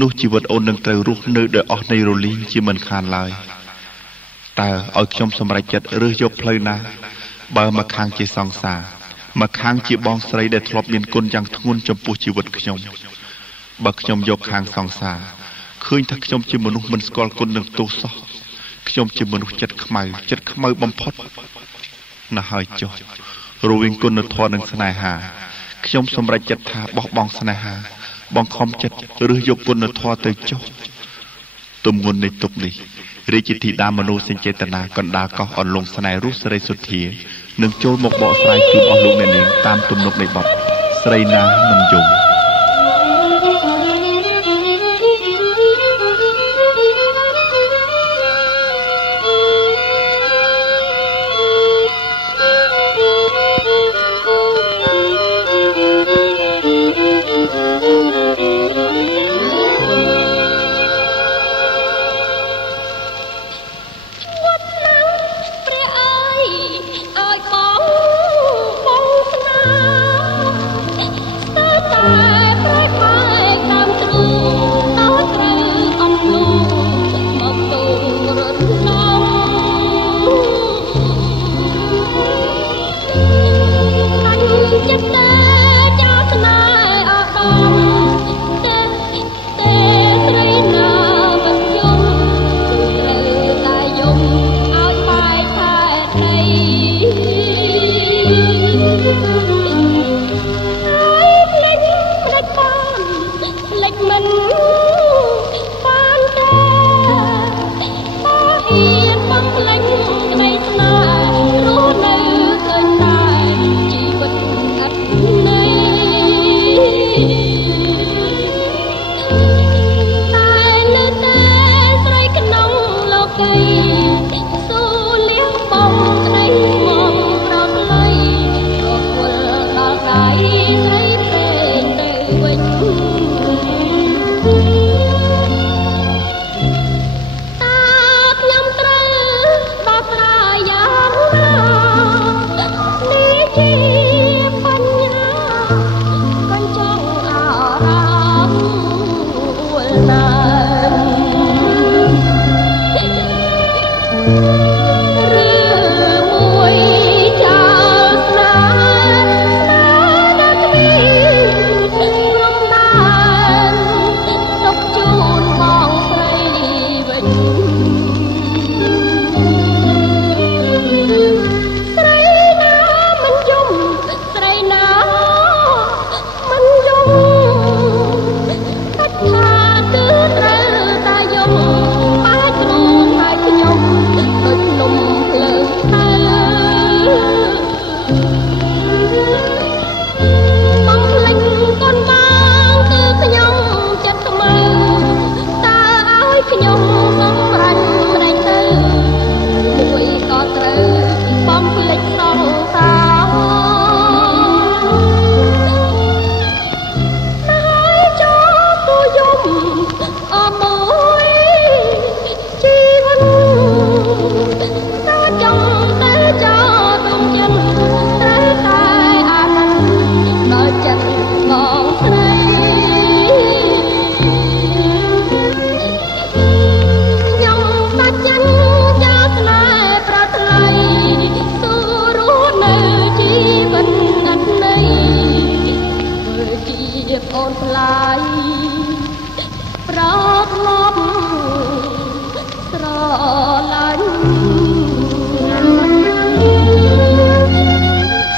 នោះជីវិតអូននឹងត្រូវរស់នៅដោយអស់នៃរលីងជាមិនខានឡើយ តើឲ្យខ្ញុំសម្រេចចិត្តរើសយកផ្លូវណាបើមកខាងជាសង្សារមកខាងជាបងស្រីដែលធ្លាប់មានគុណយ៉ាងធ្ងន់ចំពោះជីវិតខ្ញុំបើខ្ញុំយកខាងសង្សារឃើញថាខ្ញុំជាមនុស្សមិនស្គាល់គុណនឹងទោសសោះខ្ញុំជាមនុស្សចិត្តខ្មៅបំផុតណាស់ហើយចុះរវាងគុណធម៌និងស្នេហាខ្ញុំសម្រេចចិត្តថាបោះបង់ស្នេហាបង្ខំចិត្តរើសយកគុណធម៌ទៅចុះទំងន់នៃទុកនេះរាជធីតាមនោសញ្ចេតនាកណ្ដាលកោះអន្លង់ស្នេហ៍រុស្រីសុធានឹងចូលមកបកស្រាយជូនអស់លោកអ្នកនាងតាមទំនុកនៃបទស្រីណាមិនយំ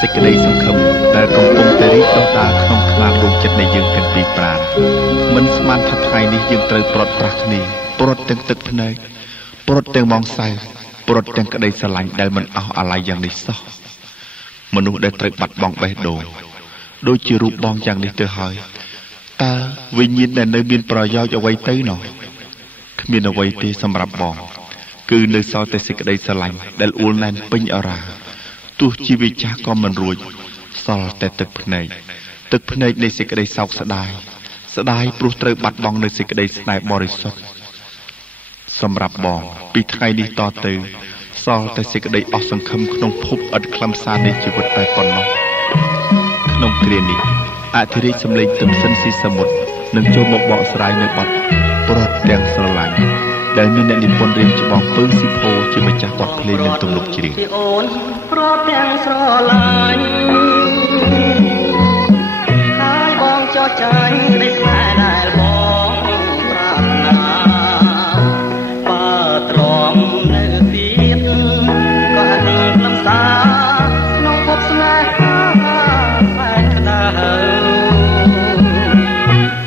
សេចក្តីសង្ឃឹមដែលកំពុងតែរីកដុះដាលក្នុងខ្នាតដួងចិត្តនៃយើងទាំងពីរប្រាណមិនស្មានថាថ្ងៃនេះយើងត្រូវព្រាត់ប្រាសគ្នាព្រាត់ទាំងទឹកភ្នែកព្រាត់ទាំងម៉ងសៅព្រាត់ទាំងក្តីស្រឡាញ់ដែលមិនអស់អាល័យយ៉ាងនេះសោះមនុស្សដែលត្រូវបាត់បង់បេះដូងដូចជារូបបងយ៉ាងនេះទៅហើយតើវិញ្ញាណដែលនៅមានប្រយោជន៍អ្វីទៅណោះគ្មានអ្វីទេសម្រាប់បងគឺនៅសល់តែសេចក្តីស្រឡាញ់ដែលអួលណែនពេញអរាទោះជីវិតចាស់ក៏មិនរួចសល់តែទឹកភ្នែកនៃសេចក្តីសោកស្ដាយព្រោះត្រូវបាត់បង់នៅសេចក្តីស្នេហ៍បរិសុទ្ធសម្រាប់បងពីថ្ងៃនេះតទៅសល់តែសេចក្តីអស់សង្ឃឹមក្នុងភពឥតខ្លឹមសារនៃជីវិតតែប៉ុណ្ណោះក្នុងគ្រានេះអធិរាជសម្លេងទឹមសិនស៊ីសមុទ្រនឹងចូលមកបកស្រាយនៅបទព្រាត់ទាំងស្រឡាញ់ ដែលមានអ្នកនិពន្ធរៀបច្បងពើស៊ីផូជាម្ចាស់បទភ្លេងនិងទំនុកច្រៀងអូនព្រោះទាំងស្រឡាញ់ហើយបងចោះចាញ់នៃស្នេហ៍ដែលបងប្រាថ្នាបើទ្រាំនៅទៀតក៏អាចនឹងលំសាក្នុងភពស្នេហាแสนក្តៅ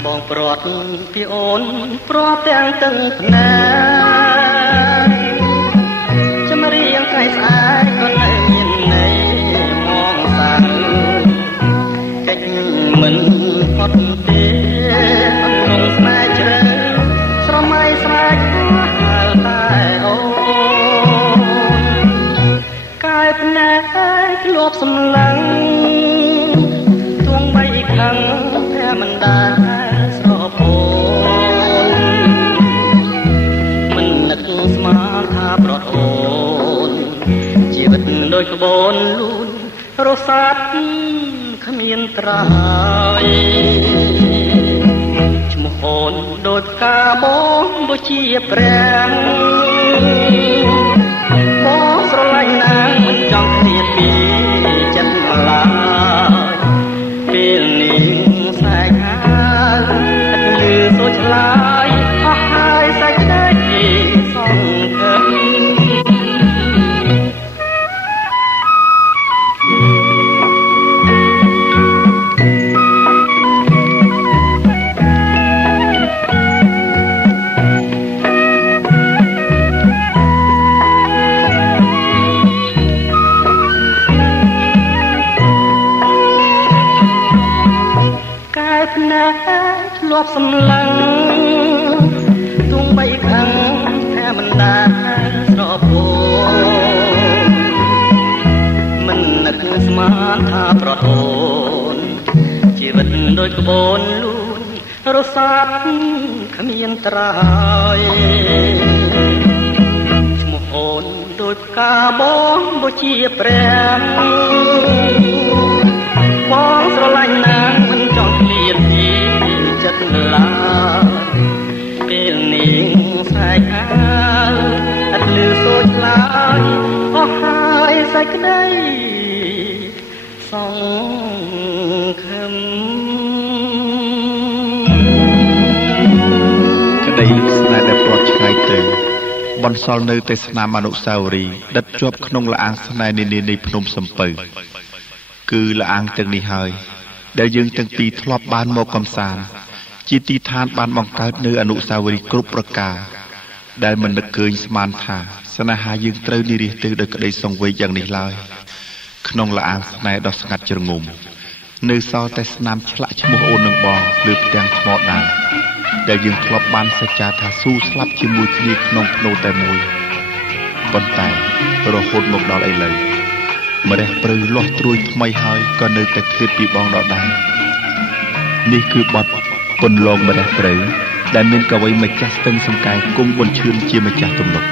បងព្រាត់ពីអូនព្រោះទាំងទឹកភ្នែកចម្រៀងថ្ងៃស្អាតក៏នៅមានន័យមកសាំកិច្ចមិនផុតទេអនងស្នេហ៍ជ្រៅស្រមៃស្រែកហើយតែអូនកាយភ្នែកធ្លាប់សម្លឹងទួងបីខឹងតែមិនដែលស្រពោនមិននឹកស្មានថាប្រត់អូនជីវិតដូចក្បូនលូនរសាត់គ្មានត្រើយឈ្មោះអូនដូចផ្កាបងបុជាព្រះបងស្រឡាញ់ណាស់មិនចង់ឃ្លាតពីចិត្តឡើយពេលនេះសែកហើយឥតលឺសូចឆ្លើយអស់ហើយសេចក្តីសង្ឃឹមធ្លាប់សម្លឹងទួងបីខឹងតែមិនដែលស្រពោនមិននឹកស្មានថាប្រត់អូនជីវិតដូចក្បូនលូនរសាត់គ្មានត្រើយឈ្មោះអូនដូចផ្កាបងបុជាព្រះបងស្រឡាញ់ណាស់មិនចង់ឃ្លាតពីចិត្តឡើយពេលនេះសែកហើយឥតលឺសូចឡើយអស់ហើយសេចក្តីសង្ឃឹមក្តីស្នេហ៍ដែលព្រាត់ឆ្ងាយទៅបន្សល់នៅតែស្នាមអនុស្សាវរីយ៍ដិតជាប់ក្នុងល្អាងស្នេហ៍នានានៃភ្នំសំពៅគឺល្អាងទាំងនេះហើយដែលយើងទាំងពីរធ្លាប់បានមកកំសាន្តជាទីឋានបានបង្កើតនៅអនុស្សាវរីយ៍គ្រប់ប្រការដែលមិននឹកឃើញស្មានថាស្នេហាយើងត្រូវនិរិះទៅដោយក្តីសង្វេគយ៉ាងនេះឡើយក្នុងល្អាងស្នេហ៍ដ៏ស្ងាត់ជ្រងំនៅសល់តែស្នាមឆ្លាក់ឈ្មោះអូននឹងបងលើផ្ទាំងថ្មដានដែលយើងធ្លាប់បានសច្ចាថាស៊ូស្លាប់ជាមួយគ្នាក្នុងភ្នូតែមួយប៉ុន្តែរហូតមកដល់ឥឡូវម្រះព្រៅលាស់ត្រួយថ្មីហើយក៏នៅតែឃ្លាតពីបងដដែលនេះគឺបទពន្លងម្រះព្រៅដែលមានកវីម្ចាស់ស្ទឹងសង្កែគុំប៊ុនឈឿនជាម្ចាស់ទំនុក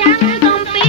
ចាំកំពី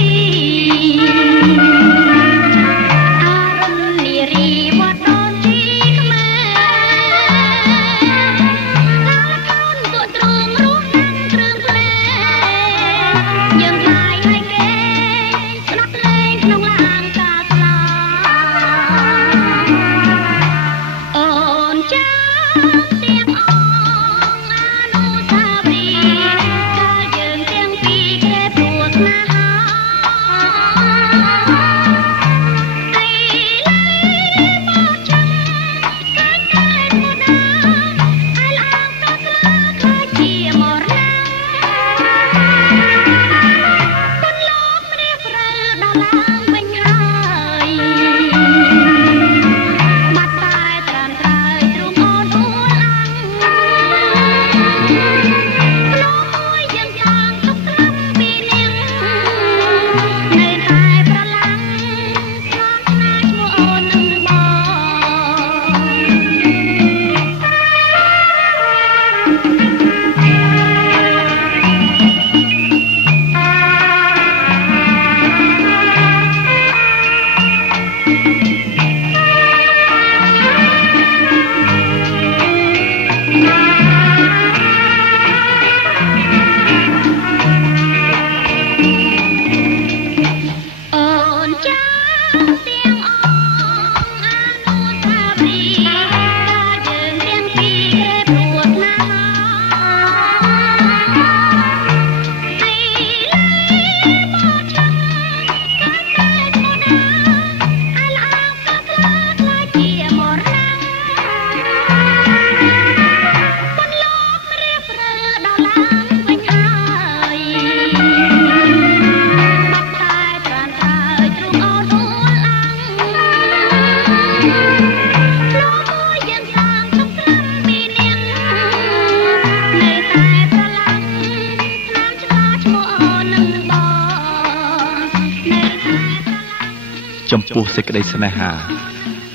ចំពោះសេចក្តីស្នេហា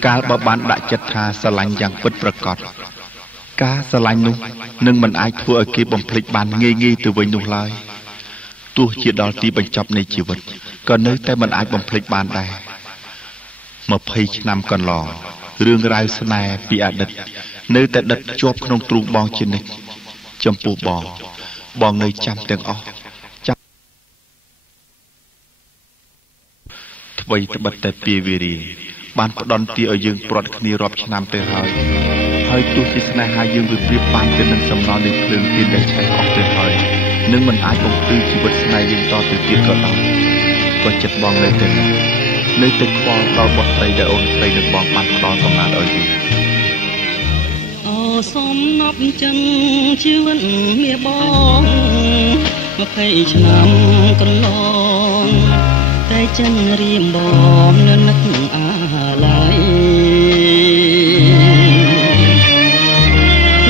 កាលបើបានដាក់ចិត្តថាស្រឡាញ់យ៉ាងពិតប្រាកដការស្រឡាញ់នោះនឹងមិនអាចធ្វើឲ្យគេបំភ្លេចបានងាយៗទៅវិញនោះឡើយទោះជាដល់ទីបញ្ចប់នៃជីវិតក៏នៅតែមិនអាចបំភ្លេចបានដែរ20ឆ្នាំកន្លងរឿងរ៉ាវស្នេហ៍ពីអតីតនៅតែដិតជាប់ក្នុងទ្រូងបងជានិច្ចចំពោះបងនៅចាំទាំងអស់អ្វីត្បិតតែពាវារីបានផ្ដន់ទាឲ្យយើងព្រាត់គ្នារាប់ឆ្នាំទៅហើយទោះជាស្នេហាយើងវាប្រៀបបានទៅនឹងសំណល់នៃភ្លើងទៀនដែលឆេះអស់ទៅហើយនឹងមិនអាចបំភ្លឺជីវិតស្នេហ៍យើងតទៅទៀតក៏ដោយក៏ចិត្តបងនៅតែខ្វល់ដល់បុត្រីដែលអូនស្រីនឹងបងបានផ្ដល់កំណត់ឲ្យយើងអូសំណប់ចិនជីវិតមាបង20ឆ្នាំកន្លងតែចិនរៀមបងនៅនឹកអាឡ័យ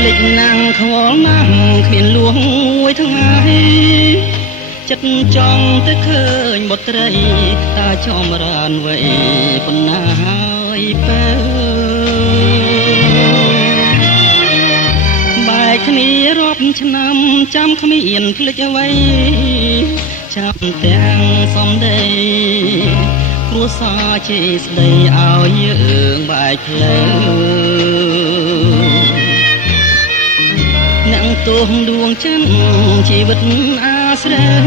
លេចណាំងខ្វល់ណាស់គ្មានលួងមួយថ្ងៃចិត្តចង់ទៅឃើញបុត្រីតាចំរានវ័យប៉ុណ្ណាហើយបើបែកគ្នារាប់ឆ្នាំចាំគ្មានភ្លេចអ្វីចាំទាំងសំដីគ្រួសារជេរស្ដីឲ្យយើងបែកផ្លូវអ្នកទោះដួងចិនជីវិតអាស្រូវ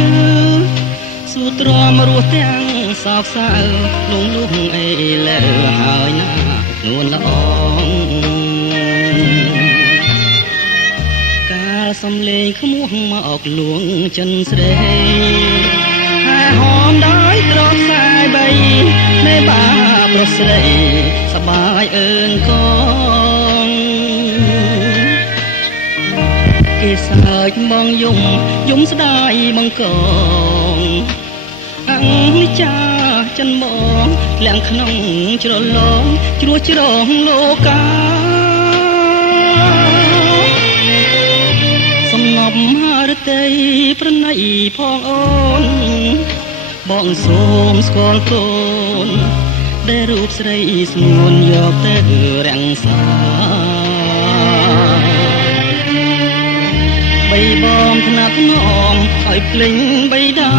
ស៊ូទ្រាំរស់ទាំងសោកសៅលងលុះអីលើហើយណានួនល្អកាលសំលេងខ្មោះមកអកលួងចិនស្រីហើយហមដោយត្រប់ខ្សែបីនៃបាប្រុសស្រីសបាយអើងកងគេសើចមងយំស្ដាយបង្កងអង្និចាចិនមកលាក់ក្នុងជ្រលងជ្រោះជ្រងលោកាសំងប់រតីប្រណីផងអូនបងសូមស្គាល់កូនដែលរូបស្រីស្ងួនយកទៅរាំងសាបីបងថ្នាក់នំឲ្យភ្លេងបៃតា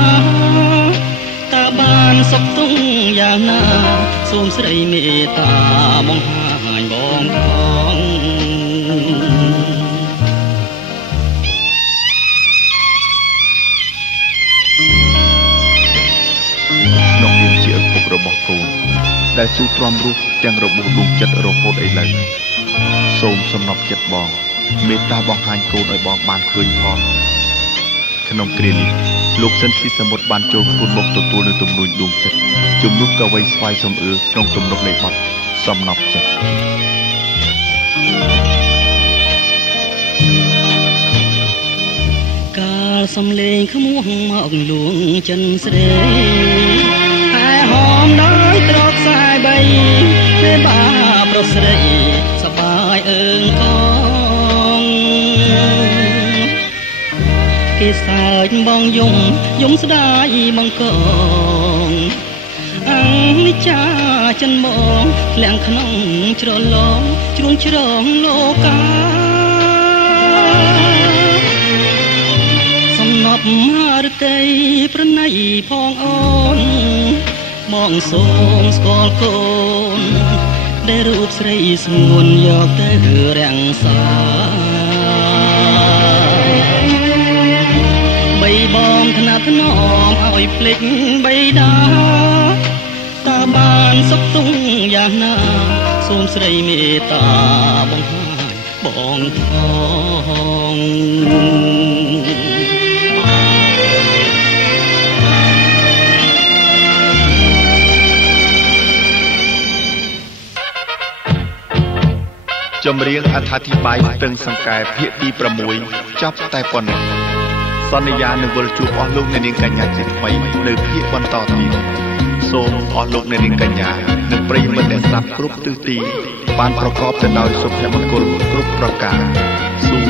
តើបានសុខទុំយ៉ាងណាសូមស្រីមេត្តាបង្ហាញបងផងក្នុងនាមជាឪពុករបស់កូនដែលស៊ូទ្រាំរស់ទាំងរបួសដួងចិត្តរហូតឥឡូវសូមសំណប់ចិត្តបងមេត្តាបង្ហាញកូនឲ្យបងបានឃើញផងក្នុងគ្រានេះលោកសិនស៊ីសមុទ្របានចូលខ្លួនមកទទួលនៅទំនួញដួងចិត្តជំនួសកវីស្វាយសំអឿក្នុងទំនុកនៃបទសំណប់ចិត្តកាលសំលេងខ្មោះមកលួងចិនស្រីហើយហមដោយត្រកខ្សែបីនៃបាប្រុសស្រីសបាយអើងកងគេសើចបងយំស្ដាយបង្កងអង្និចាចិនមកលាក់ក្នុងជ្រលងជ្រួងជ្រងលោកាសំណប់រតីប្រណីផងអូន មកសូមស្គាល់កូនដែលរូបស្រីស្ងួនយកទៅរាំងសាបីបងថ្នាក់ថ្នមឲ្យភ្លេចបីដាតើបានសុខទុក្ខយ៉ាងណាសូមស្រីមេត្តាបង្ហាញបងផងចម្រៀងអត្ថាធិប្បាយស្ទឹងសង្កែភាគទី6ចប់តែប៉ុណ្ណេះសន្យានឹងវិលជួបអស់លោកអ្នកនាងកញ្ញាជាថ្មីនៅភាគបន្តទៀតសូមអស់លោកអ្នកនាងកញ្ញានិងប្រិយមិត្តអ្នកស្ដាប់គ្រប់ទិសទីបានប្រកបទៅដោយសុភមង្គលគ្រប់ប្រការសូម